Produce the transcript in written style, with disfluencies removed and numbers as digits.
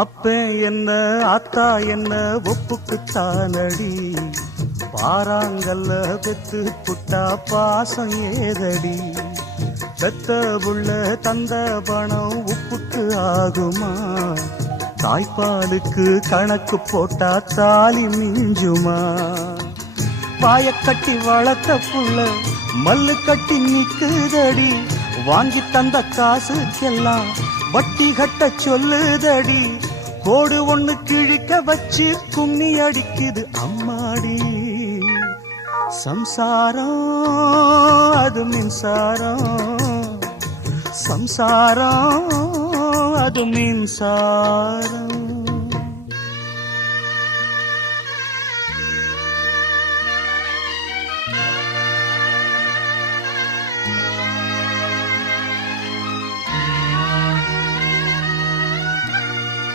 அப்ப என்ன ஆத்தா என்ன ஒப்புக்குத்தானடி, பாறாங்கல்ல பெத்து புட்டா பாசம் ஏதடி. பெத்த புள்ள தந்த பணம் உப்புக்கு ஆகுமா, தாய்ப்பாலுக்கு கணக்கு போட்டா தாலி மிஞ்சுமா. பாயக்கட்டி வளர்த்த புள்ள மல்லு கட்டி நிக்குதடி, வாங்கி தந்த காசுக்கெல்லாம் வட்டி கட்ட சொல்லுதடி. கோடு ஒண்ணு கிழிக்க வச்சு கும்மி அடிக்குது அம்மாடி. சம்சாரம் அது மின்சாரம், சம்சாரம் அது மின்சாரம்.